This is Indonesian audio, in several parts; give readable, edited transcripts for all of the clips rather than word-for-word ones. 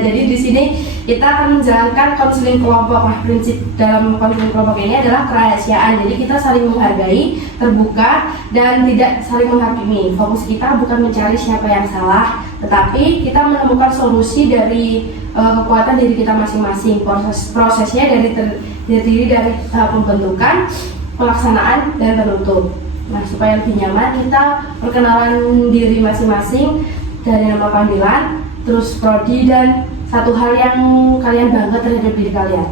jadi di sini kita akan menjalankan konseling kelompok. Nah, prinsip dalam konseling kelompok ini adalah kerahasiaan. Jadi kita saling menghargai, terbuka, dan tidak saling menghakimi. Fokus kita bukan mencari siapa yang salah, tetapi kita menemukan solusi dari kekuatan diri kita masing-masing. Prosesnya terdiri dari tahap pembentukan, pelaksanaan, dan penutup. Nah, supaya lebih nyaman, kita perkenalan diri masing-masing dari nama panggilan, terus prodi, dan satu hal yang kalian bangga terhadap diri kalian.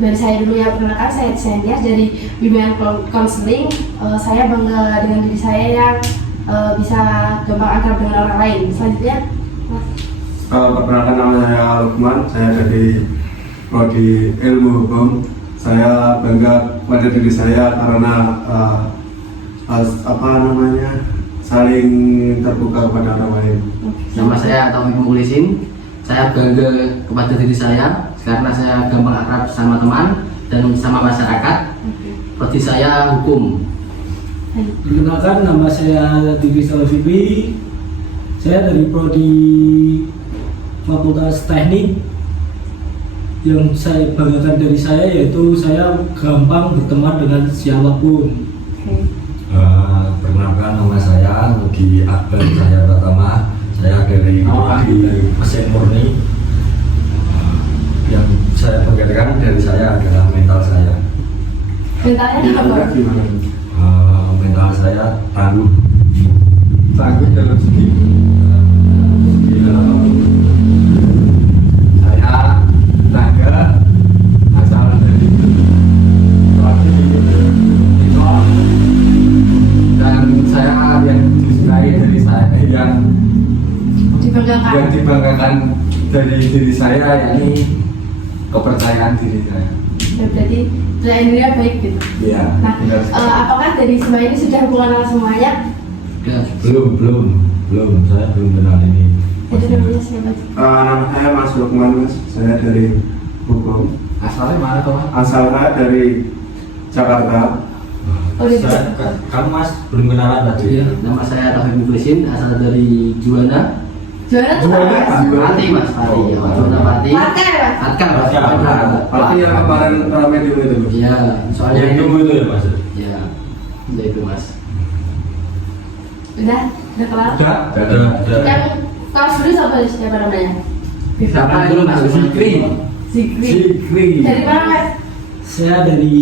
Dari saya dulu ya, perkenalkan saya Cynthia dari bimbingan konseling. Saya bangga dengan diri saya yang bisa gampang akrab dengan orang lain. Selanjutnya, perkenalkan nama saya Lukman, saya dari prodi ilmu hukum. Saya bangga pada diri saya karena saling terbuka kepada orang lain. Nama saya Taufik Mukhlisin. Saya bangga kepada diri saya karena saya gampang akrab sama teman dan sama masyarakat. Prodi saya hukum. Perkenalkan, nama saya Diki Salafibi. Saya dari prodi Fakultas Teknik. Yang saya banggakan dari saya yaitu saya gampang berteman dengan siapapun. Perkenalkan, nama saya Nugi Akbar Cahya Pratama. Saya dari mesin murni. Yang saya banggakan dari saya adalah mental saya. mentalnya apa? Mental saya tangguh. Tangguh dalam segi Saya tenaga asal dari dan saya yang disukai dari saya yang dibanggakan dari diri saya, yakni kepercayaan diri saya. Ya, berarti dirinya baik gitu. Iya. Nah, apakah dari semua ini sudah mengenal semuanya? Belum. Saya belum kenal ini. Jadi namanya siapa? nama saya Mas Lukman, Mas. Saya dari hukum. Asalnya mana tuh? Asal saya dari Jakarta. Oh, di Jakarta. Kamu Mas belum kenalan tadi? Nama saya Taufik Mukhlisin, asal dari Juwana. Juara tuh apa? Pati Mas, Pati. Ya, Juwana Pati. Marka ya, Mas? Atkar. Pasti yang kemarin ramai dulu itu. Iya, soalnya Yang dulu itu ya Mas? Iya, itu Mas. Udah kelar? Udah. Yang kelas dulu siapa namanya? Siapa dulu Mas? Zikri. Zikri. Dari mana, Mas? Saya dari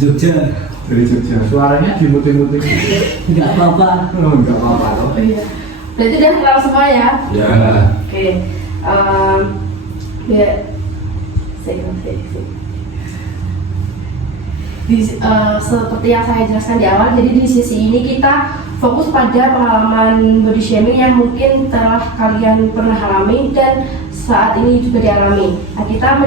Jogja. Dari Jogja. Suaranya dimutih-mutih. Enggak apa-apa. Enggak apa-apa toh. Oh iya. Berarti udah kenal semua ya? Ya. Oke. Ya. Seperti yang saya jelaskan di awal, jadi di sisi ini kita fokus pada pengalaman body shaming yang mungkin telah kalian pernah alami dan saat ini juga dialami. Nah, kita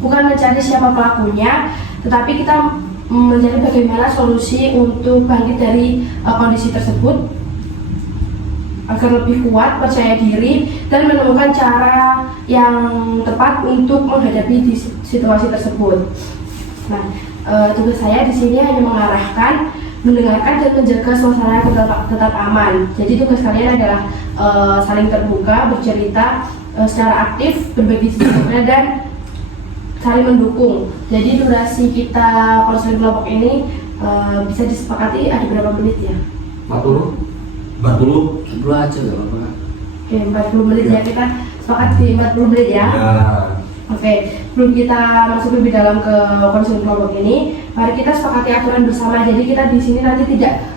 bukan mencari siapa pelakunya, tetapi kita mencari bagaimana solusi untuk bangkit dari kondisi tersebut agar lebih kuat, percaya diri, dan menemukan cara yang tepat untuk menghadapi situasi tersebut. Nah, tugas saya di sini hanya mengarahkan, mendengarkan, dan menjaga suasana yang tetap aman. Jadi tugas kalian adalah saling terbuka, bercerita secara aktif, berbagi cerita, dan saling mendukung. Jadi durasi kita konseling kelompok ini bisa disepakati ada berapa menit ya? 40 aja nggak apa-apa. Oke, 40 menit ya, kita sepakat di 40 menit ya. Oke, sebelum kita masuk lebih dalam ke konseling kelompok ini, mari kita sepakati aturan bersama. Jadi kita di sini nanti tidak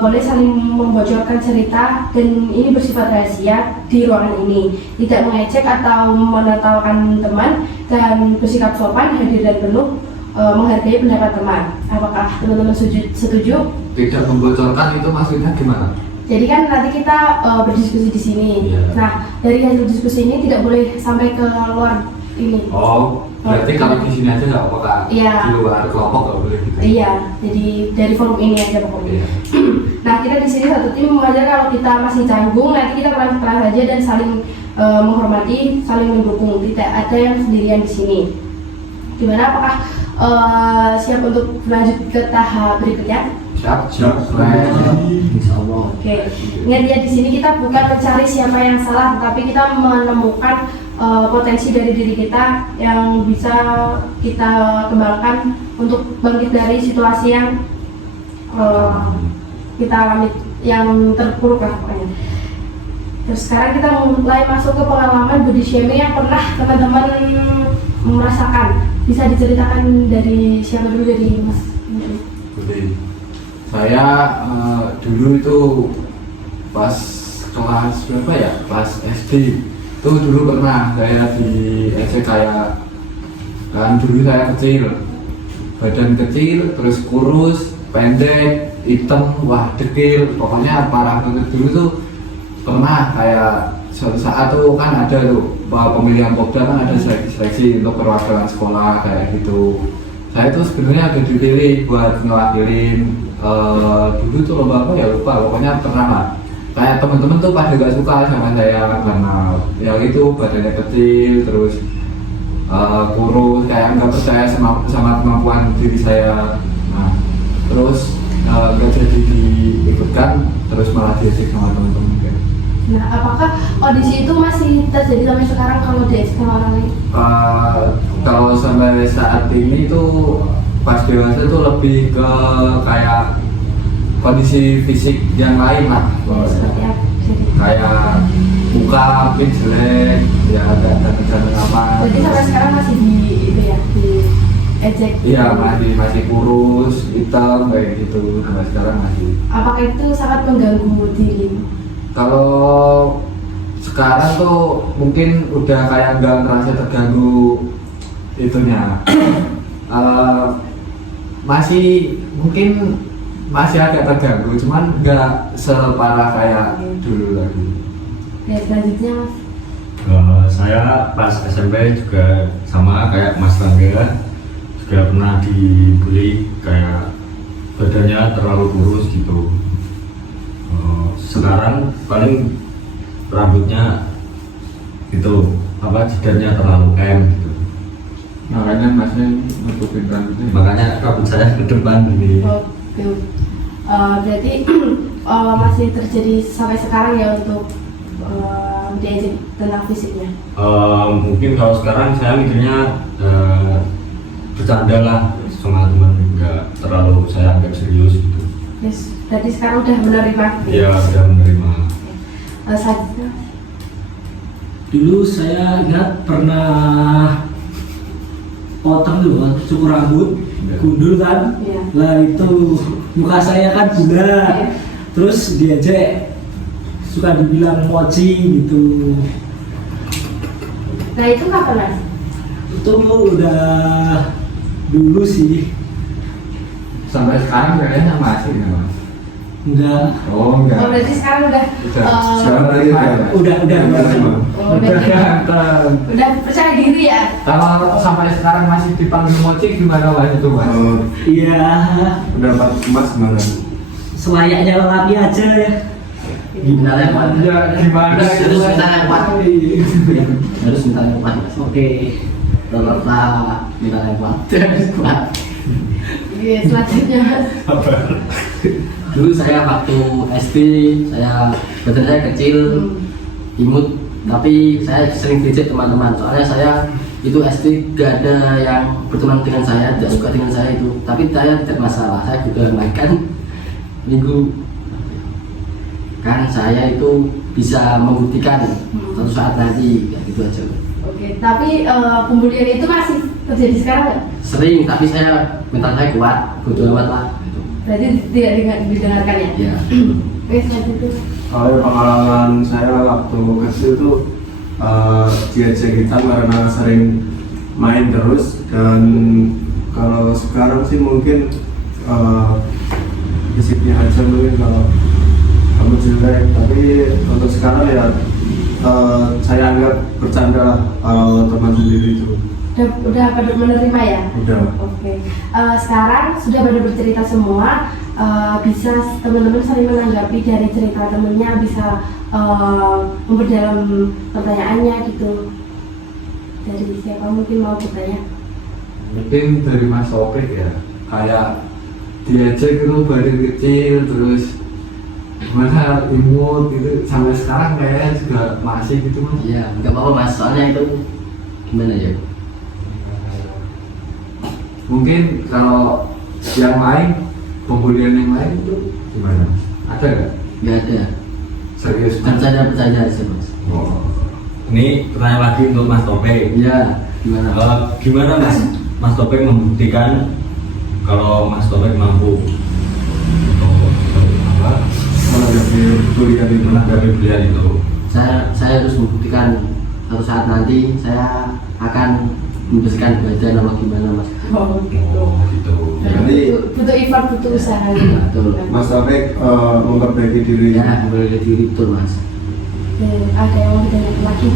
boleh saling membocorkan cerita, dan ini bersifat rahasia di ruangan ini. Tidak mengecek atau menertawakan teman, dan bersikap sopan, hadir dan penuh menghargai pendapat teman. Apakah teman-teman setuju? Tidak membocorkan itu maksudnya gimana? Jadi kan nanti kita berdiskusi di sini. Iya. Nah, dari hasil diskusi ini tidak boleh sampai ke luar ini. Oh, berarti kalau di sini aja nggak apa-apa Kak? Iya. Di luar kelompok nggak boleh gitu? Iya, jadi dari forum ini aja pokoknya. Iya. Nah, kita di sini satu tim mengajar kalau kita masih canggung, nanti kita pelan-pelan saja dan saling menghormati, saling mendukung. Tidak ada yang sendirian di sini. Gimana? Apakah siap untuk lanjut ke tahap berikutnya? Siap. Siap. Insya Allah. Oke, ingat ya di sini kita bukan mencari siapa yang salah, tapi kita menemukan potensi dari diri kita yang bisa kita kembangkan untuk bangkit dari situasi yang kita alami, yang terpuruk lah pokoknya. Terus sekarang kita mulai masuk ke pengalaman body shaming yang pernah teman-teman merasakan. Bisa diceritakan dari siapa dulu, dari Mas? Boleh. Saya dulu itu pas kelas berapa ya? Kelas SD. Itu dulu pernah saya diejek kayak, kan dulu saya kecil, badan kecil, terus kurus, pendek, hitam, wah dekil, pokoknya parah banget. Dulu tuh pernah kayak suatu saat tuh kan ada tuh pemilihan Popda, kan ada seleksi untuk perwakilan sekolah kayak gitu. Saya tuh sebenarnya ada dipilih buat ngewakilin dulu tuh lomba apa ya, lupa, pokoknya pernah lah. Kayak temen-temen tuh pada gak suka sama saya karena ya itu badannya kecil, terus kurus, kayak nggak percaya sama kemampuan diri saya. Nah, terus nggak jadi diikutkan, terus malah diejek sama temen-temen kayak. Nah, apakah kondisi itu masih terjadi sampai sekarang kalau diejek sama orang lain? Kalau sampai saat ini tuh pas dewasa tuh lebih ke kayak kondisi fisik yang lain lah. Seperti apa? Jadi, Kayak muka mungkin jelek, ya agak ganteng apa. jadi sampai sekarang masih di itu ya, di ejek. Iya, masih kurus, hitam kayak gitu, sampai sekarang masih. Apakah itu sangat mengganggu diri? Kalau sekarang tuh mungkin udah kayak nggak ngerasa terganggu itunya. Masih agak terganggu, cuman nggak separah kayak dulu lagi. Ya, selanjutnya Mas. Saya pas SMP juga sama kayak Mas Rangga, juga pernah dibully kayak badannya terlalu kurus gitu. Sekarang paling rambutnya itu apa, jidatnya terlalu M gitu. Makanya masnya nutupin rambutnya. Makanya rambut saya ke depan ini. Oke. Berarti masih terjadi sampai sekarang ya untuk diejek tentang fisiknya. Mungkin kalau sekarang saya mikirnya bercanda lah sama teman, nggak terlalu saya anggap serius gitu. Yes. Berarti sekarang udah menerima. Ya sudah menerima. Selanjutnya. Dulu saya ingat pernah potong dulu, cukur rambut, gundul kan. Iya. Lah itu muka saya kan bulat, Iya. terus diajak suka dibilang mochi gitu. Nah, itu kapan Mas? Itu udah dulu sih, Sampai sekarang kayaknya masih ya Mas. enggak, Oh enggak. Oh, berarti sekarang udah Siapa lagi kan? udah udah percaya diri ya. Kalau sampai sekarang masih dipanggil mochi gimana Mas itu Mas? Oh, iya, udah 4 emas gimana? selayaknya lelaki aja ya. Minta lewat. Ya gimana itu? Harus minta lewat. Harus minta lewat. Oke, Tetap minta lewat. Harus kuat. Iya, selanjutnya Mas. Dulu saya waktu SD, badan saya kecil, imut, tapi saya sering diejek teman-teman. Soalnya saya itu SD gak ada yang berteman dengan saya, tidak suka dengan saya itu. Tapi saya tidak masalah, saya juga mainkan minggu. Kan saya itu bisa membuktikan suatu saat nanti, kayak gitu aja. Oke, tapi pembulian itu masih terjadi sekarang nggak? Sering, tapi saya mental saya kuat, bodo amat lah. Gitu. Berarti tidak didengarkan ya? Ya. Oke, selanjutnya. Kalau pengalaman saya waktu kecil tuh diajak kita karena sering main terus, dan kalau sekarang sih mungkin fisiknya aja mungkin kalau kamu jelek, tapi untuk sekarang ya saya anggap bercanda lah kalau teman sendiri itu. Udah pada menerima ya? Udah. Oke. Sekarang sudah pada bercerita semua. Bisa teman-teman saling menanggapi dari cerita temennya, bisa memperdalam pertanyaannya gitu. Dari siapa mungkin mau bertanya? Mungkin dari Mas Sopik ya. Kayak diajak itu dari kecil terus gimana imut gitu sampai sekarang kayaknya juga masih gitu mas. Iya, nggak apa-apa mas, soalnya itu gimana ya? Mungkin kalau yang lain pembulian yang lain itu gimana? Ada nggak? Nggak ada. Serius? Bercanda aja mas. Oh. Ini pertanyaan lagi untuk Mas Topeng. Iya, gimana? Gimana Mas Topeng membuktikan kalau Mas Topeng mampu untuk apa? menghadapi kuliah itu. Menanggapi beliau itu. Saya harus membuktikan suatu saat nanti saya akan membersihkan badan apa gimana mas. Oh, Oh gitu. Jadi butuh effort, butuh usaha gitu. Betul. Mas Taufik memperbaiki diri. Ya, memperbaiki diri betul mas. Ada yang mau ditanyakan lagi?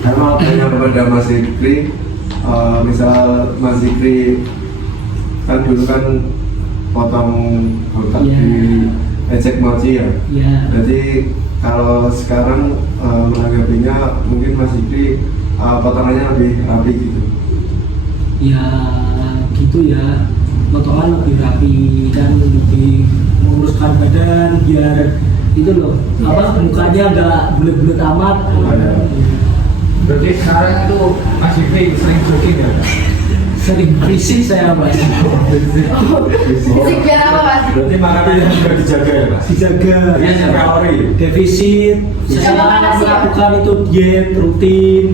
Saya mau tanya kepada Mas Zikri, misal Mas Zikri kan dulu kan potong botak Iya. di ecek mochi ya. Ya, Jadi kalau sekarang menanggapinya mungkin Mas Zikri potongannya lebih rapi gitu. ya gitu ya. Potongan lebih rapi dan lebih menguruskan badan biar itu loh apa mukanya nggak bulet-bulet amat. Iya. Berarti sekarang itu Mas Fikri sering jogging ya? Sering berisik saya mas. Fisik biar apa mas? Berarti makanannya juga dijaga ya Mas? Dijaga. Iya, kalori. Defisit. Saya melakukan itu diet rutin,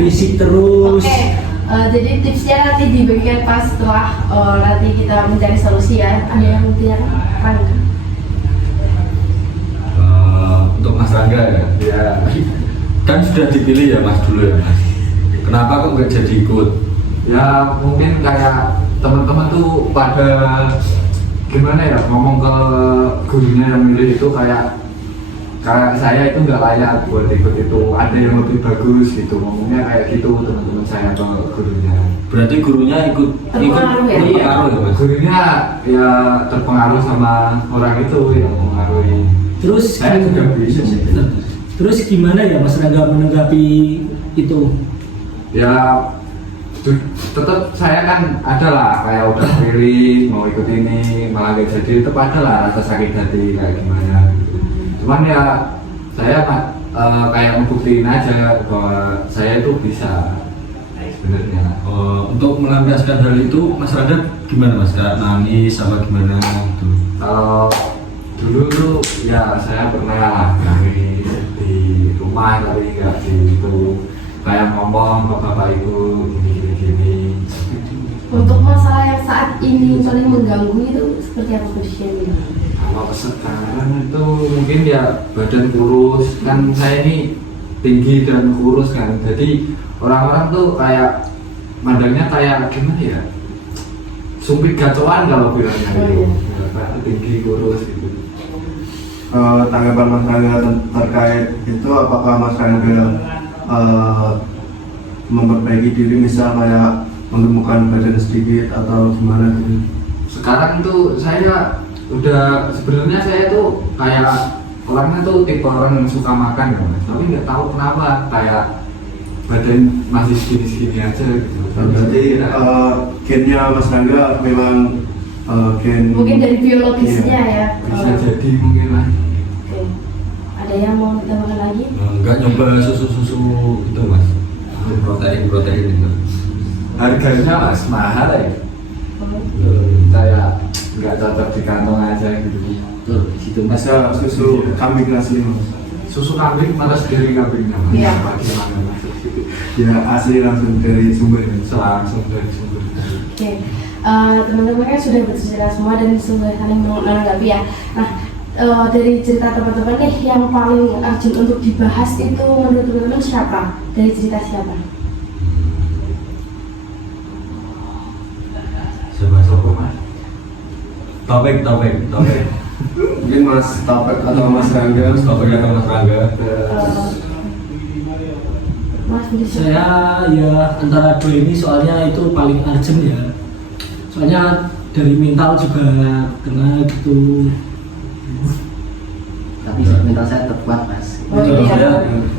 fisik terus. Oke, jadi tipsnya nanti dibagikan pas setelah nanti kita mencari solusi ya. Ada yang mau ditanyakan? Untuk Mas Rangga ya? Ya. Kan sudah dipilih ya Mas dulu ya Mas? Kenapa kok nggak jadi ikut? Ya mungkin kayak teman-teman tuh pada gimana ya ngomong ke gurunya yang milih itu kayak saya itu nggak layak buat ikut itu, ada yang lebih bagus gitu, ngomongnya kayak gitu teman-teman saya ke gurunya. Berarti gurunya ikut Terpengaruh ya? terpengaruh ya Mas? Gurunya ya terpengaruh sama orang itu yang mempengaruhi. Terus Saya juga bisa sih. Terus gimana ya Mas Rangga menanggapi itu? Ya tetap saya kan ada lah kayak udah pilih mau ikut ini malah gak jadi, tetap ada lah rasa sakit hati kayak gimana gitu. Cuman ya saya kayak membuktiin aja bahwa saya itu bisa sebenarnya. Untuk melampiaskan hal itu Mas Rangga gimana Mas? Kayak nangis apa gimana gitu? Kalau dulu tuh ya saya pernah nangis di rumah tapi nggak di itu, kayak ngomong ke bapak ibu gini. Untuk masalah yang saat ini paling mengganggu itu seperti apa posisinya? Kalau sekarang itu mungkin ya badan kurus, kan saya ini tinggi dan kurus kan, jadi orang-orang tuh kayak mandangnya kayak gimana ya, sumpit gacoan kalau bilangnya itu. Ya, kayak tinggi kurus gitu. Tanggapan Mas Rangga terkait itu, apakah Mas Rangga memperbaiki diri misal kayak menemukan badan sedikit atau gimana gitu? Sekarang tuh saya udah sebenarnya saya tuh kayak orangnya tuh tipe orang yang suka makan ya mas, tapi nggak tahu kenapa kayak badan masih segini-segini aja gitu. Berarti gennya Mas Rangga memang gen Mungkin dari biologisnya ya. Bisa jadi mungkin lah. Oke. Ada yang mau ditambahkan lagi? Nggak nyoba susu-susu itu Mas? Protein itu. Harganya mas mahal ya, saya nggak cocok di kantong aja gitu. Betul, di situ mas. Masa susu kambing asli Mas? Susu kambing malah sendiri kambingnya mas. Iya. Bagaimana mas? Ya asli langsung dari sumber ya? Langsung dari sumber. Oke. Teman-teman kan sudah bercerita semua dan sudah saling menanggapi ya. Nah, dari cerita teman-teman nih yang paling urgent untuk dibahas itu menurut teman-teman siapa? Dari cerita siapa? Siapa Mas? Topik. Mungkin Mas Taufik atau Mas Rangga? Mas Topik atau Mas Rangga? Mas Budi. Saya ya antara dua ini soalnya itu paling urgent ya. Soalnya dari mental juga kena gitu. Tapi mental saya terkuat mas. Oh, iya. Saya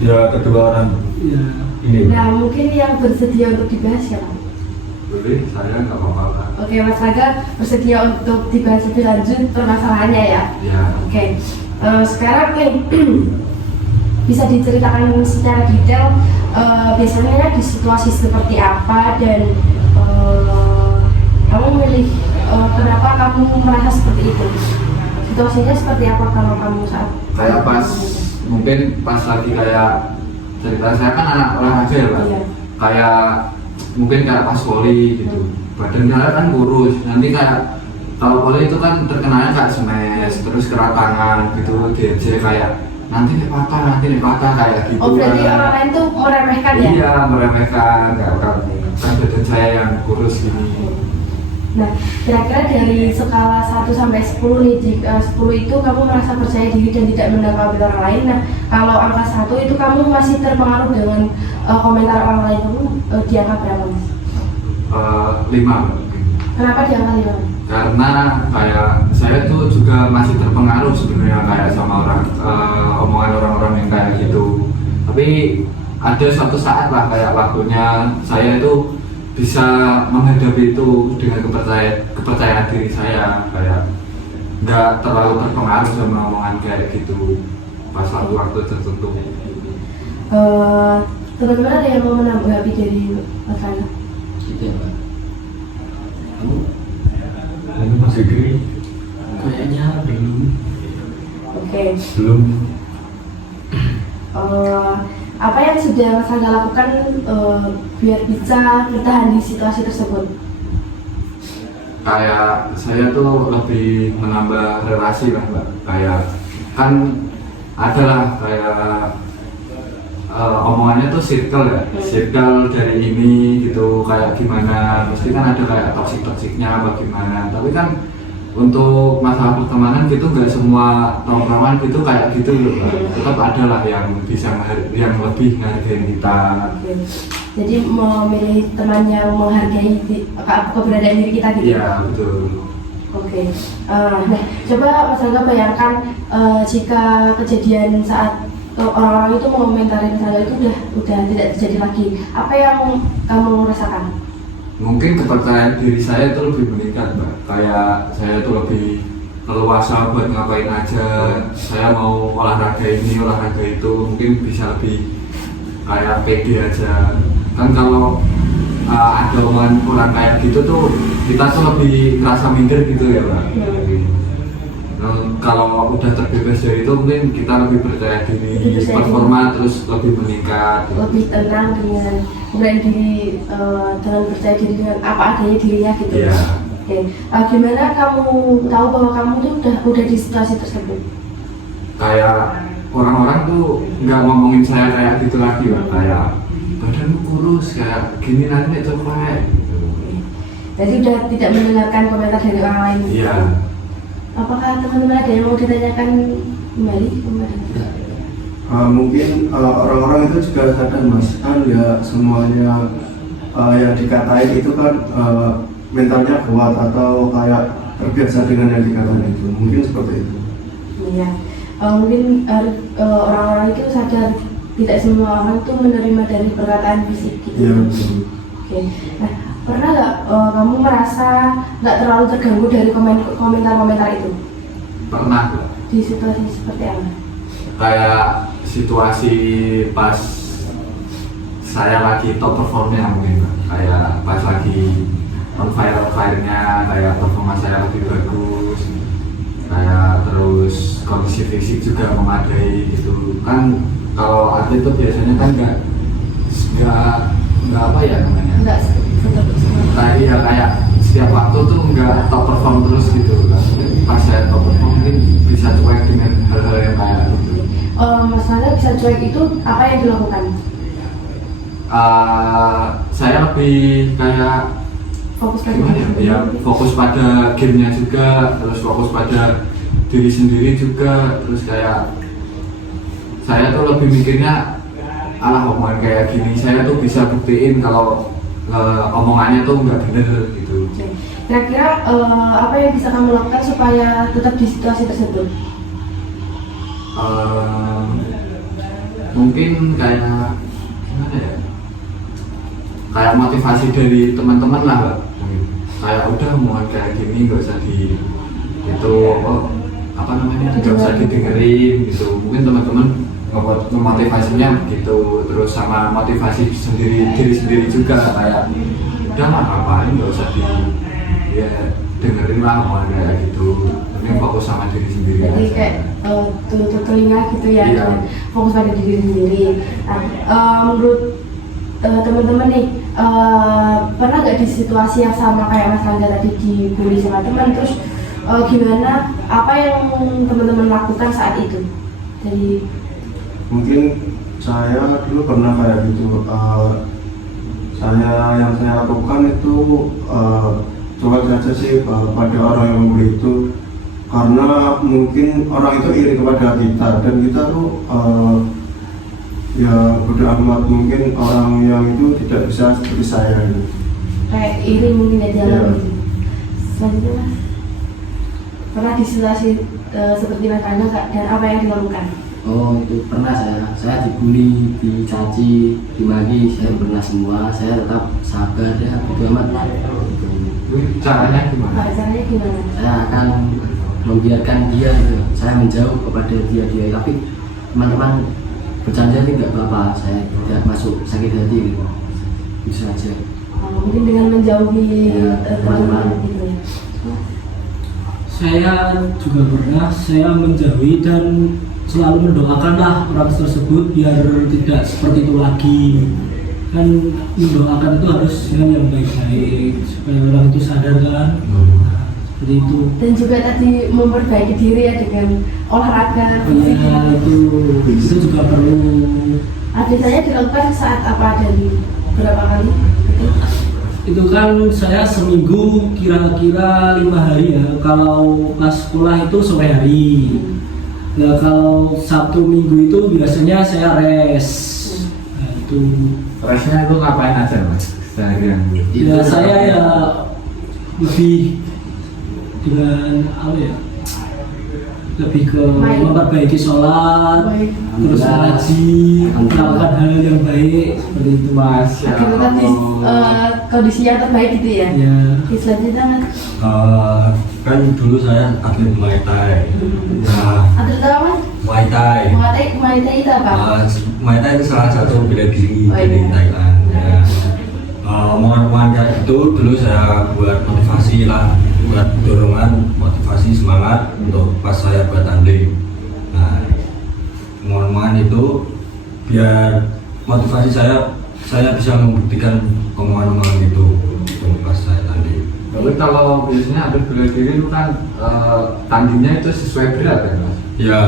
ya kedua orang Ya. ini. Nah, mungkin yang bersedia untuk dibahas siapa? boleh, saya nggak apa-apa lah. Oke, Mas Raga bersedia untuk dibahas lebih lanjut permasalahannya ya? Ya, Oke, sekarang nih bisa diceritakan secara detail biasanya di situasi seperti apa dan kamu memilih kenapa kamu merasa seperti itu? Situasinya seperti apa kalau kamu saat? Kayak pas mungkin pas lagi kayak cerita saya kan anak olahraga ya Pak. Iya. Kayak mungkin kayak pas voli gitu. Badannya kan kurus. Nanti kayak kalau voli itu kan terkenalnya kayak smash, terus keratangan gitu DJ kayak nanti nih patah kayak gitu. Oh, berarti orang lain tuh meremehkan ya? Iya, meremehkan kan badan saya yang kurus gini. Nah, kira-kira dari skala 1 sampai 10 nih, jika 10 itu kamu merasa percaya diri dan tidak mendakwahi orang lain. Nah, kalau angka 1 itu kamu masih terpengaruh dengan komentar orang lain, kamu di angka berapa, Mas? 5. Kenapa di angka 5? Karena kayak saya tuh juga masih terpengaruh sebenarnya kayak sama omongan orang-orang yang kayak gitu. Tapi ada suatu saat lah kayak waktunya saya itu bisa menghadapi itu dengan kepercayaan diri saya, kayak nggak terlalu terpengaruh sama omongan kayak gitu pas waktu tertentu. Teman-teman ada yang mau menanggapi dari Mas Rana? Gitu ya Pak. Kamu mungkin Mas Fikri kayaknya belum. Oke. belum. Apa yang sudah Mas Rana lakukan biar bisa bertahan di situasi tersebut? Kayak saya tuh lebih menambah relasi lah Mbak. Kayak kan adalah kayak omongannya tuh circle ya, circle dari ini gitu kayak gimana, pasti kan ada kayak toksik-toksiknya bagaimana, tapi kan untuk masalah pertemanan gitu nggak semua tongkrongan gitu kayak gitu loh Mbak. Tetap ada lah yang bisa yang lebih menghargai kita. Oke. Jadi memilih teman yang menghargai keberadaan diri kita gitu. Iya betul. Oke. Nah, coba Mas Angga bayangkan jika kejadian saat orang-orang itu mengomentari Mas Angga itu udah tidak terjadi lagi. Apa yang kamu rasakan? Mungkin kepercayaan diri saya itu lebih meningkat Mbak. Kayak saya itu lebih leluasa buat ngapain aja. Saya mau olahraga ini, olahraga itu, mungkin bisa lebih kayak pede aja. Kan kalau ada omongan kurang kayak gitu tuh kita tuh lebih ngerasa minder gitu ya Mbak. Kalau udah terbebas dari itu mungkin kita lebih percaya diri, performa terus lebih meningkat. Lebih tenang dengan berani diri dengan percaya diri dengan apa adanya dirinya gitu. Iya. Oke. Gimana kamu tahu bahwa kamu tuh udah di situasi tersebut? Kayak orang-orang tuh nggak ngomongin saya kayak gitu lagi Mbak. Kayak badanmu kurus kayak gini nanti coklat. Jadi udah tidak mendengarkan komentar dari orang lain. Iya. Apakah teman-teman ada yang mau ditanyakan kembali? Mungkin orang-orang itu juga sadar Mas, kan ya semuanya yang dikatain itu kan mentalnya kuat atau kayak terbiasa dengan yang dikatain itu, mungkin seperti itu. Iya, mungkin orang-orang itu sadar tidak semua orang tuh menerima dari perkataan fisik gitu. Iya betul. Oke, nah pernah nggak kamu merasa nggak terlalu terganggu dari komentar-komentar itu? Pernah Mbak. Di situasi seperti apa? Kayak situasi pas saya lagi top performnya mungkin Mbak. Kayak pas lagi on fire-nya, kayak performa saya lebih bagus, kayak terus kondisi fisik juga memadai gitu kan. Kalau atlet itu biasanya kan nggak apa ya namanya, Enggak kayak setiap waktu tuh nggak top perform terus gitu. Pas saya top perform mungkin bisa cuek dengan hal-hal yang kayak gitu. Masalahnya bisa cuek itu apa yang dilakukan? Saya lebih kayak Fokus pada gimana ya? Ya fokus pada gamenya juga, terus fokus pada diri sendiri juga, terus kayak saya tuh lebih mikirnya alah omongan kayak gini saya tuh bisa buktiin kalau omongannya tuh nggak bener gitu. Oke. Kira-kira apa yang bisa kamu lakukan supaya tetap di situasi tersebut? Mungkin kayak gimana ya? kayak motivasi dari teman-teman lah Pak. Kayak udah mau kayak gini nggak usah di itu apa namanya nggak usah didengerin gitu. Mungkin teman-teman memotivasinya gitu, terus sama motivasi diri sendiri juga kayak udah lah ngapain nggak usah di ya dengerin lah omongan kayak gitu, ini fokus sama diri sendiri Jadi aja. kayak tutup telinga gitu ya, Iya. dan fokus pada diri sendiri. Nah, menurut teman-teman nih, pernah nggak di situasi yang sama kayak Mas Angga tadi dibully sama teman, terus gimana, apa yang teman-teman lakukan saat itu? Jadi Mungkin saya dulu pernah kayak gitu. Yang saya lakukan itu coba saja sih pada orang yang membeli itu, karena mungkin orang itu iri kepada kita dan kita tuh ya bodo amat, mungkin orang yang itu tidak bisa seperti saya gitu. kayak iri mungkin ya jalan Iya. gitu. Selanjutnya Mas, pernah di situasi seperti Mas Angga nggak, dan apa yang dilakukan? Oh itu pernah saya dibully, dicaci, dimaki, saya pernah semua. Saya tetap sabar ya, bodo amat. Caranya gimana? Nah, caranya gimana? Saya akan membiarkan dia gitu. Saya menjauh kepada dia, tapi teman-teman bercanda ini nggak apa-apa, saya tidak masuk sakit hati gitu. Itu saja. Mungkin dengan menjauhi Ya, teman-teman gitu ya. Saya juga pernah, saya menjauhi dan selalu mendoakanlah orang tersebut biar tidak seperti itu lagi. Kan mendoakan itu harus yang baik-baik supaya orang itu sadar kan. Nah, seperti itu. Dan juga tadi memperbaiki diri ya dengan olahraga. Ya itu juga perlu. Adik saya dilakukan saat apa dan berapa kali? Itu kan saya seminggu kira-kira 5 hari ya. Kalau pas sekolah itu sore hari. Nah kalau Sabtu Minggu itu biasanya saya rest. Nah itu. Resnya itu ngapain aja Mas? Seharian. Ya saya ya lebih dengan apa ya? Lebih ke Main. memperbaiki sholat, Baik. terus ngaji, melakukan hal yang baik seperti itu mas. Akhirnya tadi kondisi yang terbaik gitu ya. Ya. Oke, selanjutnya Mas. Kan dulu saya atlet Muay Thai. Nah, Atlet apa Mas? Muay Thai. Muay Thai itu apa? Muay Thai itu salah satu bela diri Oh, dari iya. Thailand. Ya. Omongan-omongan kayak itu dulu saya buat motivasi lah, buat dorongan, motivasi, semangat untuk pas saya buat tanding. Nah, omongan-omongan itu biar motivasi saya bisa membuktikan omongan-omongan itu untuk pas saya tanding. Tapi kalau biasanya ada bela diri itu kan tandingnya itu sesuai berat ya Mas? Ya,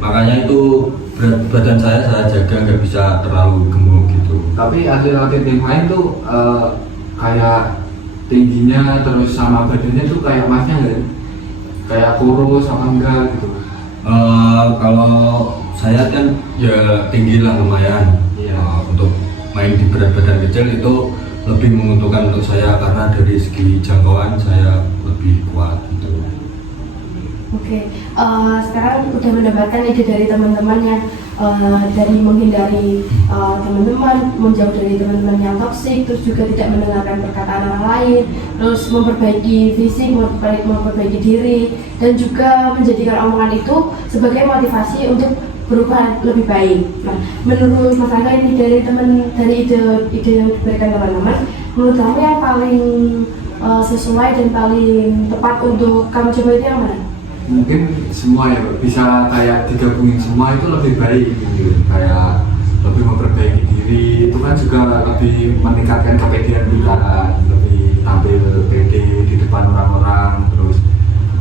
makanya itu berat badan saya jaga nggak bisa terlalu gemuk gitu. Tapi atlet-atlet yang lain tuh kayak tingginya terus sama badannya tuh kayak Masnya nggak? Kayak kurus sama enggak gitu? Kalau saya kan ya tinggi lah lumayan. Iya. Untuk main di berat badan kecil itu lebih menguntungkan untuk saya karena dari segi jangkauan saya lebih kuat gitu. Oke, sekarang udah mendapatkan ide dari teman-teman yang dari menghindari teman-teman, menjauh dari teman-teman yang toksik, terus juga tidak mendengarkan perkataan orang lain, terus memperbaiki fisik, memperbaiki diri, dan juga menjadikan omongan itu sebagai motivasi untuk berubah lebih baik. Nah, menurut Mas Angga ini dari ide yang diberikan teman-teman, menurut kamu yang paling sesuai dan paling tepat untuk kamu coba itu yang mana? Mungkin semua ya bisa kayak digabungin semua itu lebih baik gitu. Kayak lebih memperbaiki diri itu kan juga lebih meningkatkan kepedean kita, lebih tampil pede di depan orang-orang, terus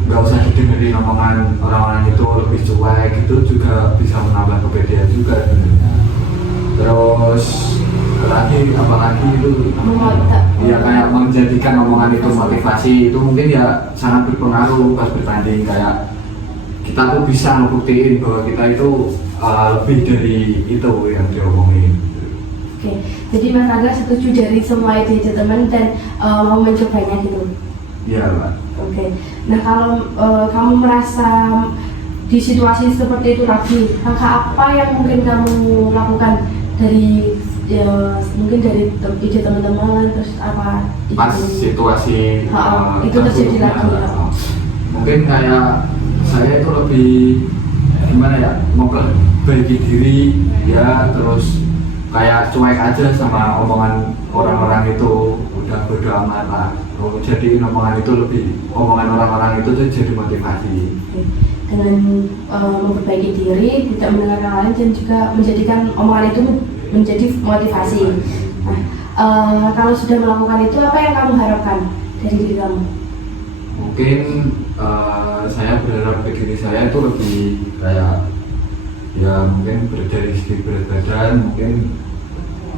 nggak usah didengerin omongan orang-orang itu, lebih cuek itu juga bisa menambah kepedean juga sebenarnya. Terus apalagi itu ya kayak menjadikan omongan itu motivasi, itu mungkin ya sangat berpengaruh pas bertanding. Kayak kita tuh bisa ngebuktiin bahwa kita itu lebih dari itu yang diomongin. Oke, jadi Mas Angga setuju dari semua ide teman dan mau mencobanya gitu. Iya Pak. Oke, nah kalau kamu merasa di situasi seperti itu lagi, langkah apa yang mungkin kamu lakukan dari ya mungkin dari ide teman-teman terus apa pas situasi itu terjadi kasusnya. lagi ya. Mungkin kayak saya itu lebih gimana ya, memperbaiki diri ya, terus kayak cuek aja sama omongan orang-orang itu, udah bodo amat lah. Jadi omongan orang-orang itu tuh jadi motivasi. Dengan memperbaiki diri, tidak mendengarkan lain dan juga menjadikan omongan itu menjadi motivasi. Nah, kalau sudah melakukan itu, apa yang kamu harapkan dari diri kamu? Mungkin saya berharap ke diri saya itu lebih kayak ya mungkin dari segi berat badan, mungkin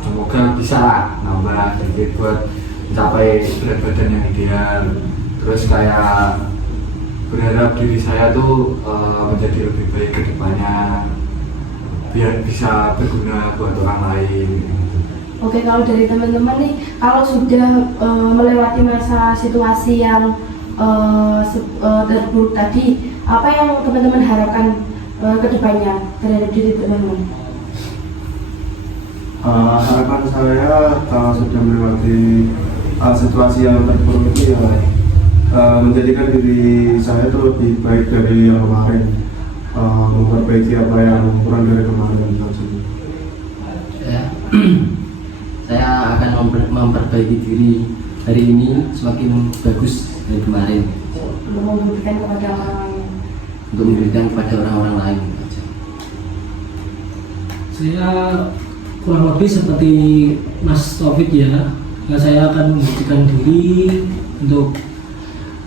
semoga bisa lah nambah sedikit buat mencapai berat badan yang ideal. Terus kayak berharap diri saya tuh menjadi lebih baik ke depannya biar bisa berguna buat orang lain. Oke, kalau dari teman-teman nih, kalau sudah melewati masa situasi yang terburuk tadi, apa yang teman-teman harapkan ke depannya terhadap diri teman-teman? Harapan saya kalau sudah melewati situasi yang terburuk itu ya menjadikan diri saya itu lebih baik dari yang kemarin, memperbaiki apa yang kurang dari kemarin tersebut. Saya akan memperbaiki diri hari ini semakin bagus dari kemarin Untuk memberikan kepada orang lain. untuk memberikan kepada orang-orang lain aja. Saya kurang lebih seperti Mas Taufik ya. Nah, saya akan membuktikan diri untuk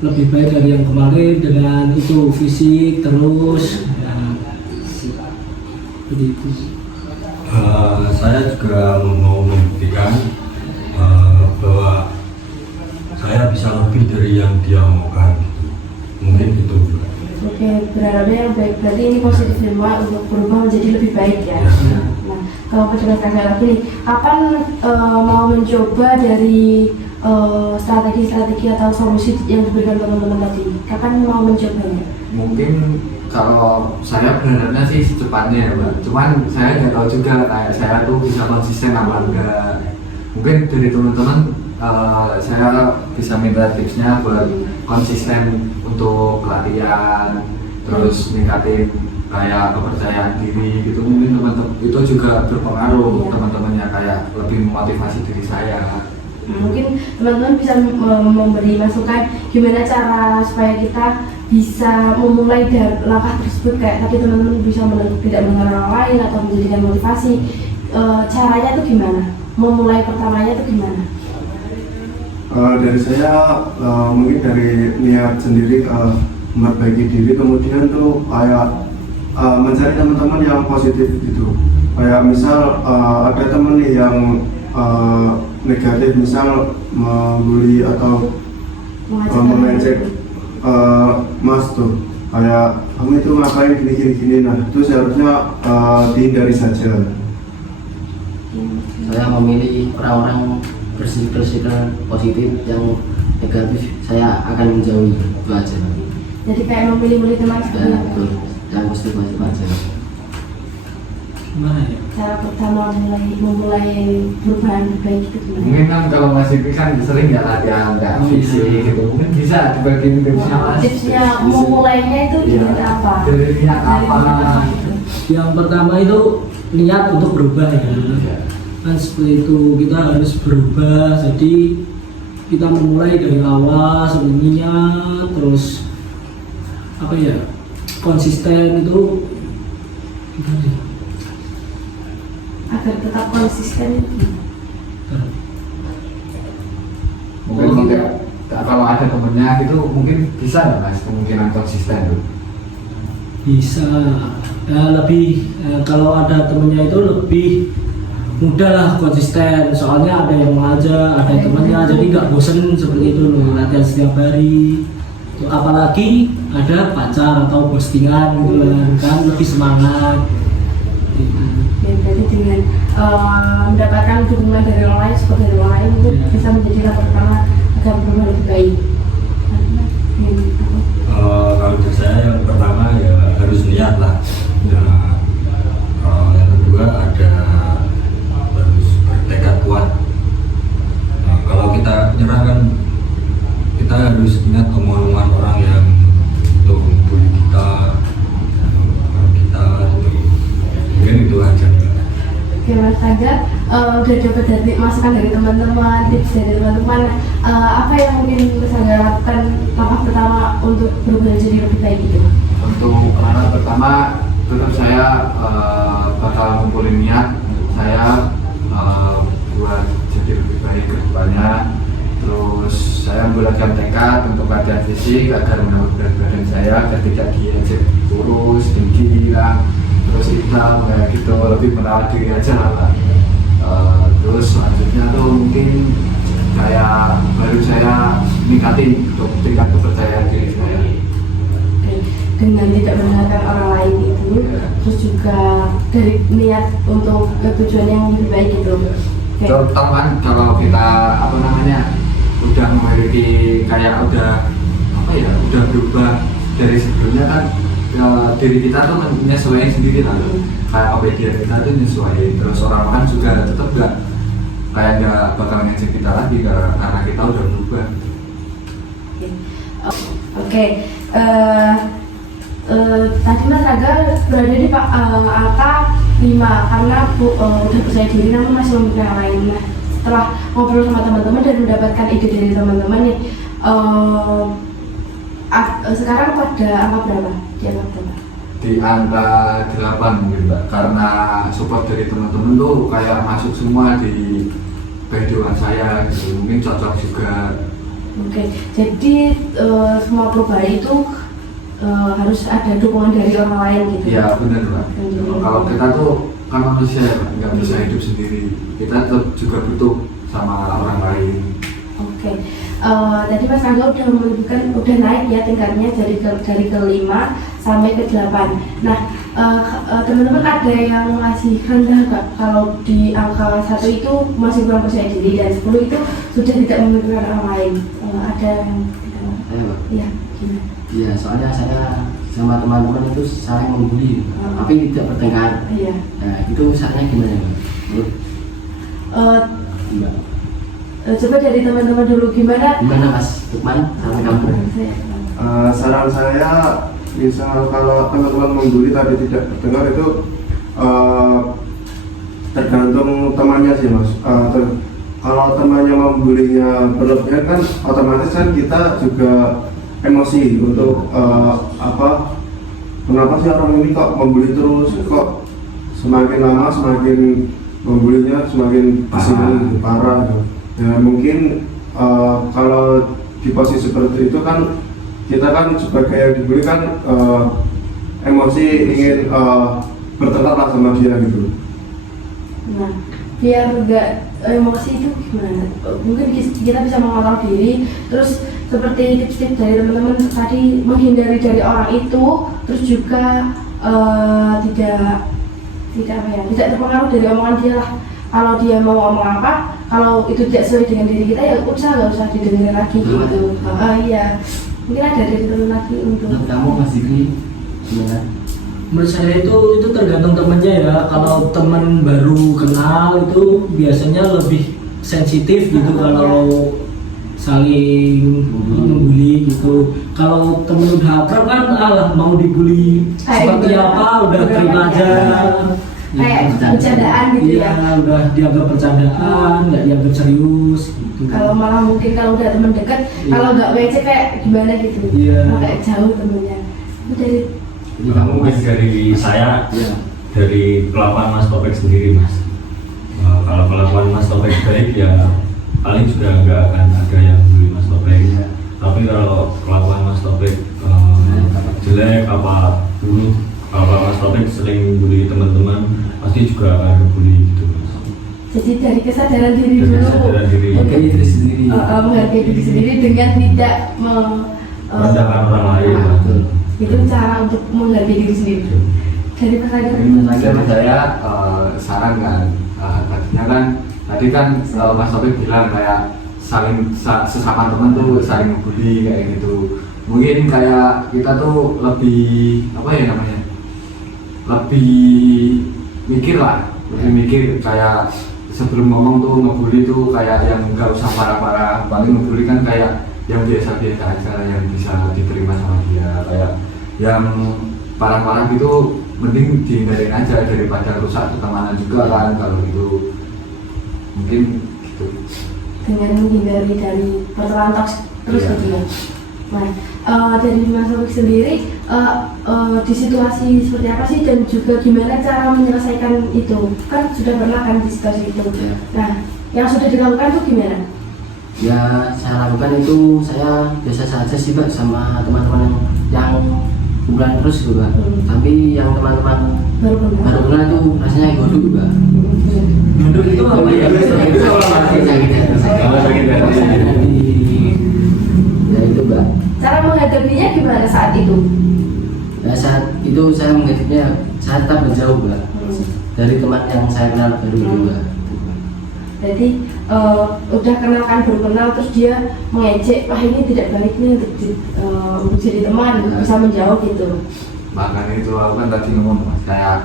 lebih baik dari yang kemarin dengan itu fisik terus ya, seperti itu. Saya juga mau membuktikan bahwa saya bisa lebih dari yang dia omongkan. Mungkin itu. Oke, berharapnya yang baik, berarti ini positif semua untuk berubah menjadi lebih baik ya. Ya. Nah, kalau perjalanan saya lagi nih, kapan mau mencoba dari strategi-strategi atau solusi yang diberikan teman-teman tadi? Kapan mau mencobanya? Mungkin kalau saya berharapnya sih secepatnya ya Mbak, cuman saya nggak tahu juga kayak saya tuh bisa konsisten apa enggak. Mungkin dari teman-teman saya bisa minta tipsnya buat konsisten untuk latihan, terus meningkatin kayak kepercayaan diri gitu. Mungkin teman-teman itu juga berpengaruh, teman-temannya kayak lebih memotivasi diri saya. Mungkin teman-teman bisa memberi masukan gimana cara supaya kita bisa memulai dari langkah tersebut, kayak tadi teman-teman bisa tidak mendengar orang lain atau menjadikan motivasi. Caranya tuh gimana? Memulai pertamanya tuh gimana? Dari saya mungkin dari niat sendiri memperbaiki diri, kemudian tuh kayak mencari teman-teman yang positif gitu. Kayak misal ada teman nih yang negatif, misal membuli atau mengejek Mas tuh, kayak kamu itu ngapain gini, nah itu seharusnya dihindari saja. Saya memilih orang-orang bersikap positif, yang negatif saya akan menjauhi, itu aja. Jadi kayak memilih-milih teman seperti Ya, apa? betul. Yang positif aja. Gimana ya? Cara pertama memulai perubahan baik itu gimana? Mungkin kan kalau Mas Ipi kan sering ya latihan kayak fisik gitu, mungkin bisa dibagiin tipsnya Mas. Tipsnya memulainya itu Iya. dari apa? Dari niat Dari apa? Yang pertama itu niat untuk berubah ya. Iya. Kan seperti itu, kita harus berubah. Jadi kita memulai dari awal sebenarnya, terus apa ya, konsisten itu gimana sih? Agar tetap konsisten itu. Mungkin kalau ada temennya gitu mungkin bisa nggak Mas kemungkinan konsisten tuh? Bisa ya, lebih kalau ada temennya itu lebih mudah lah konsisten, soalnya ada yang mengajak, ada temannya, jadi nggak bosen seperti itu loh, latihan setiap hari. Apalagi ada pacar atau postingan gitu kan, lebih semangat gitu. Ya, berarti dengan mendapatkan dukungan dari orang lain, support dari orang lain itu Ya. bisa menjadi langkah pertama agar berubah lebih baik. Kalau dari saya yang pertama ya harus niat lah. Nah, yang kedua ada harus udah dapat dari masukan dari teman-teman, tips dari teman-teman, apa yang mungkin saya lakukan langkah pertama untuk berubah jadi lebih baik gitu? Untuk langkah pertama tetap saya bakal ngumpulin niat saya buat jadi lebih baik ke depannya. Terus saya membulatkan tekad untuk latihan fisik agar menambah berat badan saya agar tidak diejek kurus, tinggi lah, terus hitam kayak gitu, lebih merawat diri aja lah. Terus selanjutnya tuh mungkin kayak baru saya ningkatin untuk tingkat kepercayaan diri saya. Dengan tidak mendengarkan orang lain itu, terus juga dari niat untuk tujuan yang lebih baik gitu. Tahu kan kalau kita apa namanya udah memiliki kayak udah berubah dari sebelumnya kan, diri kita tuh menyesuaikan sendiri lah, kayak obedience kita tuh menyesuaikan, terus orang lain juga tetap nggak bakal ngecek kita lagi karena kita udah berubah. Oke. Tadi Mas Raga berada di angka 5 karena udah percaya diri namun masih membutuhkan yang lain. Nah, setelah ngobrol sama teman-teman dan mendapatkan ide dari teman-teman nih, sekarang pada angka berapa? Di angka berapa? Di angka 8 mungkin Mbak, karena support dari teman-teman tuh kayak masuk semua di kehidupan saya gitu. Mungkin cocok juga. Oke, jadi semua perubahan itu harus ada dukungan dari orang lain gitu. Iya benar Mbak. Kalau kita tuh kan manusia ya, Mbak, nggak bisa hidup sendiri. Kita tetap juga butuh sama orang lain. Oke. Tadi Mas Angga udah menunjukkan udah naik ya tingkatnya dari ke 5 sampai ke 8. Nah, teman-teman ada yang masih rendah nggak? Kalau di angka 1 itu masih kurang percaya diri dan 10 itu sudah tidak memikirkan orang lain. Ada yang iya, gimana? Iya, soalnya saya sama teman-teman itu saling membuli, tapi tidak bertengkar. Iya. Nah, itu caranya gimana, Mbak? Mbak. Coba dari teman-teman dulu gimana? Gimana Mas Lukman? Sampai kamu. Saran saya, misal kalau teman-teman membuli tapi tidak berdengar itu tergantung temannya sih Mas. Kalau temannya membulinya berlebihan kan otomatis kan kita juga emosi untuk kenapa sih orang ini kok membuli terus, kok semakin lama semakin membulinya semakin kesini parah gitu. Ya mungkin kalau di posisi seperti itu kan kita kan sebagai yang dibuli kan emosi ingin bertengkar lah sama dia gitu. Nah, biar enggak emosi itu gimana? Mungkin kita bisa mengontrol diri, terus seperti tips-tips dari teman-teman tadi menghindari dari orang itu, terus juga tidak terpengaruh dari omongan dia lah. Kalau dia mau ngomong apa, kalau itu tidak sesuai dengan diri kita ya nggak usah didengar lagi gitu. Iya, mungkin ada dari teman lagi untuk kamu Mas Dikri gimana? Menurut saya itu tergantung temannya ya. Kalau teman baru kenal itu biasanya lebih sensitif gitu kalau saling membuli gitu. Kalau temen udah akrab kan mau dibully seperti apa udah terima aja. kayak bercandaan gitu ya. Udah dianggap bercandaan, nggak dianggap serius gitu. Kalau malah mungkin kalau udah teman dekat, kalau nggak WC kayak gimana gitu. Kayak jauh temennya. Itu dari Mungkin dari saya, dari kelakuan Mas Topik sendiri Mas. Kalau kelakuan Mas Topik baik ya paling sudah nggak akan ada yang bully Mas Topik. Tapi kalau kelakuan Mas Topik jelek apa dulu, kalau Mas Topik sering bully teman-teman pasti juga akan bully gitu Mas. Jadi dari kesadaran diri dulu, Kesadaran diri. Menghargai diri sendiri. Menghargai diri sendiri dengan tidak merendahkan orang lain. itu cara untuk menghargai diri sendiri. Dari Mas Raga. Dari saya saran kan, tadi kan Mas Topik bilang kayak saling sesama teman tuh saling membuli kayak gitu. Mungkin kayak kita tuh lebih lebih mikir kayak sebelum ngomong tuh ngebully tuh kayak yang nggak usah parah-parah, paling ngebully kan kayak yang biasa-biasa aja yang bisa diterima sama dia, kayak yang parah-parah gitu mending dihindarin aja daripada rusak pertemanan juga kan kalau gitu. mungkin gitu. dengan menghindari dari pertemanan toksik terus Iya. gitu ya. Nah, dari Mas Taufik sendiri di situasi seperti apa sih dan juga gimana cara menyelesaikan itu? Kan sudah pernah kan di situasi itu. Ya. Nah, yang sudah dilakukan tuh gimana? Ya saya lakukan itu, saya biasa saja sih Pak sama teman-teman yang kumpulan terus juga. Tapi yang teman-teman Baru pernah. baru kenal itu rasanya godok juga. Duduk itu apa ya? Ya itu Mbak. Cara menghadapinya gimana saat itu? Ya, saat itu saya menghadapinya, saya tetap menjauh Mbak dari teman yang saya kenal baru itu Mbak. Jadi udah kenalkan baru kenal terus dia mengejek, wah ini tidak baik nih untuk jadi teman, bisa menjauh gitu. Makanya itu aku kan tadi ngomong Mas, kayak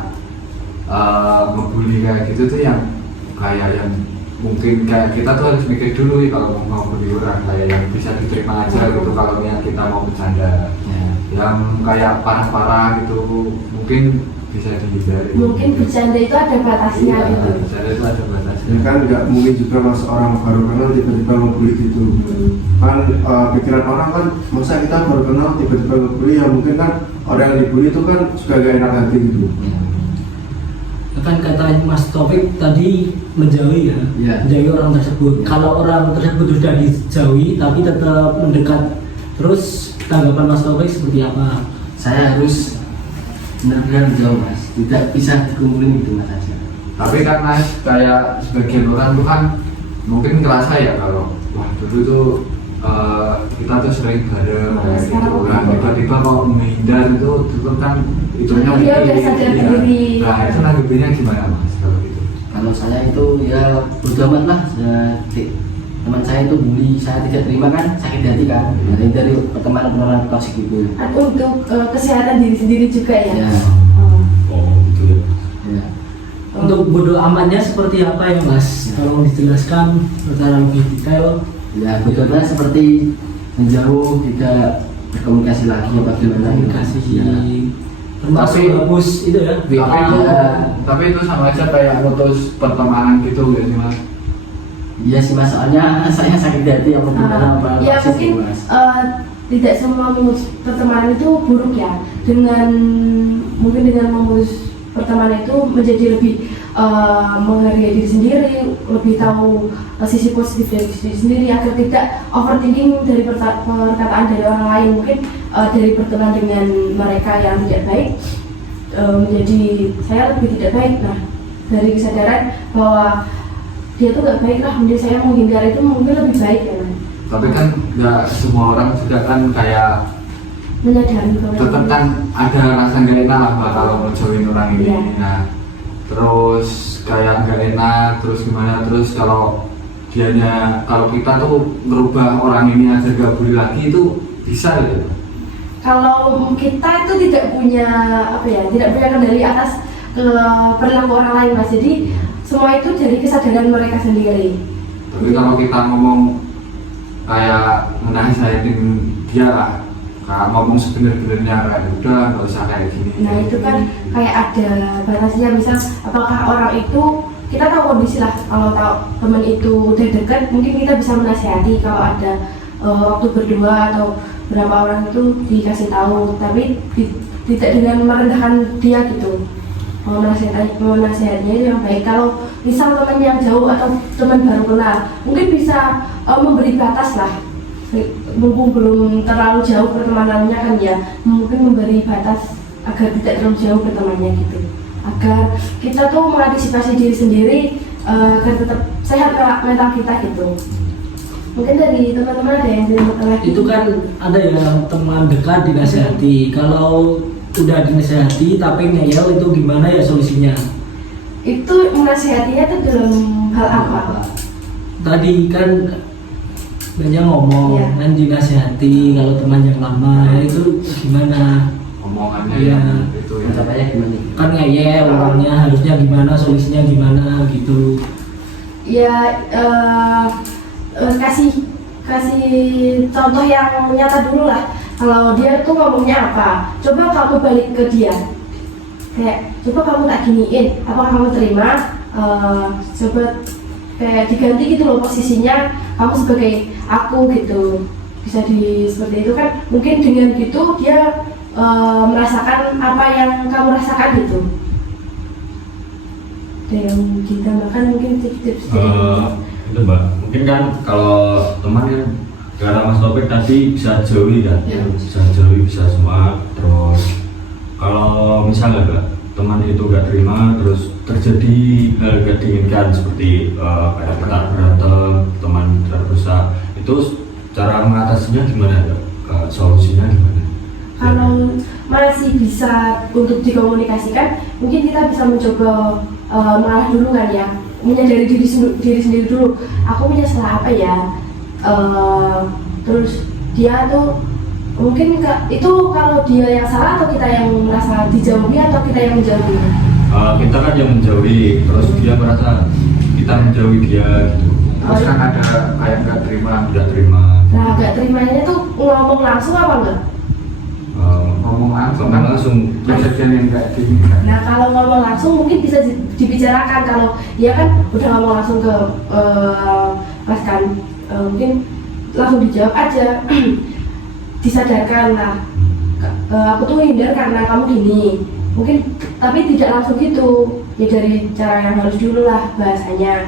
ngebully kayak gitu tuh yang kayak yang mungkin kayak kita tuh harus mikir dulu ya kalau mau bully orang, kayak yang bisa diterima aja gitu kalau kita mau bercanda. Ya. Yang kayak parah-parah gitu mungkin bisa dihindari. Mungkin bercanda itu ada batasnya Iya, gitu. bercanda itu ada batasnya. Ya kan nggak mungkin juga mas orang baru kenal tiba-tiba ngebully gitu. Kan pikiran orang kan masa kita baru kenal tiba-tiba ngebully, ya mungkin kan orang yang dibully itu kan juga gak enak hati gitu. Kan kata Mas Taufik tadi menjauhi ya, Iya. menjauhi orang tersebut. Kalau orang tersebut sudah dijauhi tapi tetap mendekat, terus tanggapan Mas Taufik seperti apa? Saya harus benar-benar menjauh Mas, tidak bisa dikumpulin gitu Mas aja. Tapi kan Mas, kayak sebagian orang tuh kan mungkin ngerasa ya kalau wah dulu tuh kita tuh sering bareng kayak gitu. Nah tiba-tiba mau menghindar itu kan itunya Dia udah sadar iya. diri. Nah itu nanggepinnya gimana Mas kalau gitu? Kalau saya itu ya bodo amat lah. Teman saya itu bully, saya tidak terima kan, sakit hati kan. Dari pertemanan toksik itu. Untuk kesehatan diri sendiri juga ya. Ya. Oh. Oh gitu ya. Ya. Untuk bodo amatnya seperti apa ya Mas? Tolong dijelaskan secara lebih detail. Ya betulnya seperti menjauh, tidak berkomunikasi lagi apa gimana gitu. Komunikasi, Ya. termasuk Tapi- hapus itu ya. Tapi itu sama aja kayak putus pertemanan gitu ya sih Mas. Iya sih Mas, soalnya saya sakit hati apa gimana apa Ya toksik mungkin gitu, Mas. tidak semua memutus pertemanan itu buruk ya. Mungkin dengan memutus pertemanan itu menjadi lebih menghargai diri sendiri, lebih tahu sisi positif dari diri sendiri agar tidak overthinking dari perkataan dari orang lain. Mungkin dari berteman dengan mereka yang tidak baik menjadi saya lebih tidak baik. Nah, dari kesadaran bahwa dia tuh nggak baik lah, mending saya menghindar itu mungkin lebih baik ya. Tapi kan nggak semua orang juga kan kayak Menyadari kalau tetap kan ada rasa nggak enak lah Mbak, kalau ngejauhin orang ini. Iya. Nah terus kayak nggak enak, terus gimana, terus kalau kalau kita tuh merubah orang ini agar gak bully lagi itu bisa gitu. kalau kita itu tidak punya tidak punya kendali atas perilaku orang lain Mas. Jadi semua itu dari kesadaran mereka sendiri. Tapi kalau kita ngomong kayak menasihatin dia lah, kayak ngomong sebenar-benarnya kayak udah nggak usah kayak gini. Nah itu kan kayak ada batasnya, misal apakah orang itu kita tahu kondisi lah, kalau tahu teman itu udah dekat mungkin kita bisa menasihati kalau ada waktu berdua atau berapa orang itu dikasih tahu, tapi tidak dengan merendahkan dia gitu. Menasihatinya itu yang baik. Kalau misal teman yang jauh atau teman baru kenal mungkin bisa memberi batas lah, mumpung belum terlalu jauh pertemanannya kan ya, mungkin memberi batas agar tidak terlalu jauh bertemannya gitu, agar kita tuh mengantisipasi diri sendiri agar tetap sehat mental kita gitu. Mungkin dari teman-teman ada yang dilakukan lagi? Itu kan ada yang teman dekat dinasihati. Kalau udah dinasihati tapi ngeyel itu gimana ya solusinya? Itu menasihatinya itu dalam hal apa? Tadi kan banyak ngomong Iya. kan dinasihati, kalau teman yang lama itu gimana? Omongannya Iya. yang itu ya. Caranya gimana? Kan ngeyel orangnya, harusnya gimana, solusinya gimana gitu. Ya kasih contoh yang nyata dulu lah. Kalau dia tuh ngomongnya apa, coba kamu balik ke dia, kayak coba kamu tak giniin, apa kamu terima? Coba kayak diganti gitu loh posisinya, kamu sebagai aku gitu, bisa seperti itu kan. Mungkin dengan gitu dia merasakan apa yang kamu rasakan gitu. Dan ditambahkan mungkin tips-tips itu Mbak, mungkin kan kalau teman kan karena Mas Topik tadi bisa jauhi kan, bisa jauhi, bisa semua. Terus kalau misalnya Mbak, teman itu nggak terima, terus terjadi hal nggak diinginkan seperti kayak berantem, teman terrusak, itu cara mengatasinya gimana Mbak? Solusinya gimana? kalau masih bisa untuk dikomunikasikan, mungkin kita bisa mencoba mengalah dulu kan ya, menyadari diri sendiri dulu, aku punya salah apa ya. Terus dia tuh mungkin itu kalau dia yang salah atau kita yang merasa dijauhi atau kita yang menjauhi. Kita kan yang menjauhi, terus dia merasa kita menjauhi dia gitu. Terus kan ada kayak nggak terima. Nah, nggak terimanya tuh ngomong langsung apa enggak? Ngomong langsung Ngomong kan langsung. kejadian yang nggak diinginkan. Nah, kalau ngomong langsung mungkin bisa dibicarakan. Kalau dia kan udah ngomong langsung ke Mas kan, mungkin langsung dijawab aja. Disadarkan lah, aku tuh hindar karena kamu gini, mungkin, tapi tidak langsung gitu ya, dari cara yang halus dulu lah bahasanya,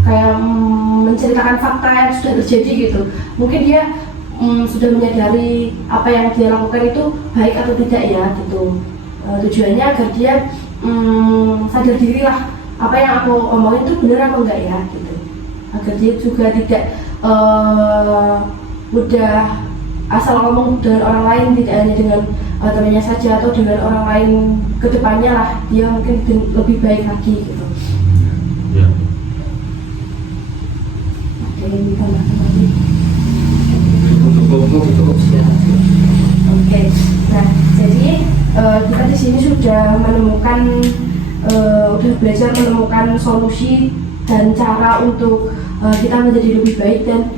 kayak menceritakan fakta yang sudah terjadi gitu. Mungkin dia sudah menyadari apa yang dia lakukan itu baik atau tidak ya gitu. Tujuannya agar dia sadar diri lah, apa yang aku omongin itu benar atau enggak ya gitu, agar dia juga tidak udah asal ngomong dengan orang lain, tidak hanya dengan temannya saja atau dengan orang lain kedepannya lah, dia mungkin lebih baik lagi gitu. Ya. Oke, ditambahkan lagi. Cukup sekian. Oke, nah jadi kita di sini sudah menemukan, udah belajar menemukan solusi dan cara untuk kita menjadi lebih baik dan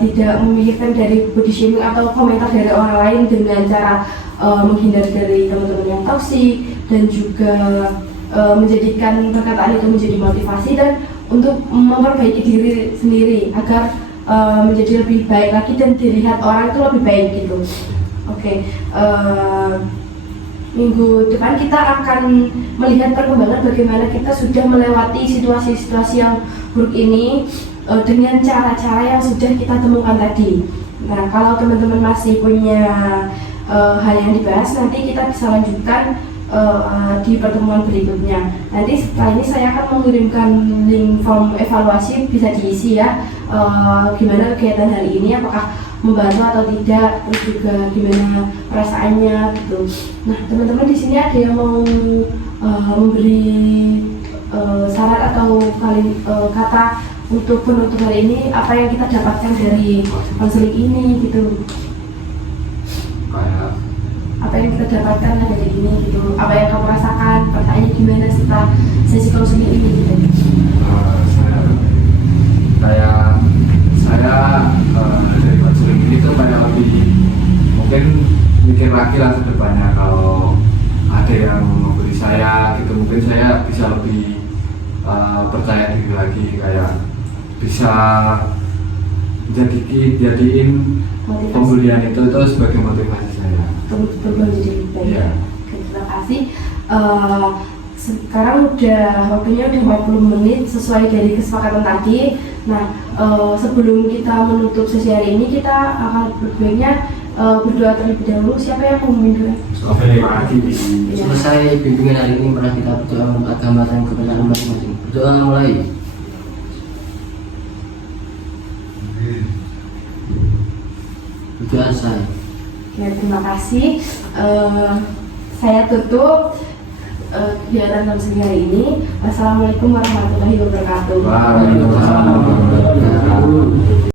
tidak memikirkan dari body shaming atau komentar dari orang lain dengan cara menghindar dari teman-teman yang toksik, dan juga menjadikan perkataan itu menjadi motivasi dan untuk memperbaiki diri sendiri agar menjadi lebih baik lagi dan dilihat orang itu lebih baik gitu. Oke, minggu depan kita akan melihat perkembangan bagaimana kita sudah melewati situasi-situasi yang buruk ini dengan cara-cara yang sudah kita temukan tadi. Nah, kalau teman-teman masih punya hal yang dibahas, nanti kita bisa lanjutkan di pertemuan berikutnya. Nanti setelah ini saya akan mengirimkan link form evaluasi, bisa diisi ya, gimana kegiatan hari ini, apakah membantu atau tidak, terus juga gimana perasaannya gitu. Nah, teman-teman di sini ada yang mau memberi saran atau kata untuk penutup hari ini, apa yang kita dapatkan dari konseling ini gitu, Kayak apa yang kita dapatkan dari ini gitu, apa yang kamu rasakan, pertanyaannya gimana setelah sesi konseling ini gitu. saya dari konseling ini tuh kayak lebih mungkin mikir lagi lah ke depannya, kalau ada yang memberi saya gitu, mungkin saya bisa lebih percaya diri lagi, kayak bisa jadiin Motivasi. pembulian itu sebagai motivasi saya. Betul-betul menjadi lebih baik. Iya. Oke, terima kasih. Sekarang waktunya udah 40 menit sesuai dari kesepakatan tadi. Nah, sebelum kita menutup sesi hari ini, kita akan berbaiknya berdoa terlebih dahulu. Siapa yang mau memimpin? Oke. Iya. Selesai bimbingan hari ini, mari kita berdoa untuk agama dan kebenaran masing-masing. Berdoa mulai. Berdoa saya. Ya, terima kasih. Saya tutup kegiatan konseling hari ini. Wassalamualaikum warahmatullahi wabarakatuh. Waalaikumsalam warahmatullahi wabarakatuh.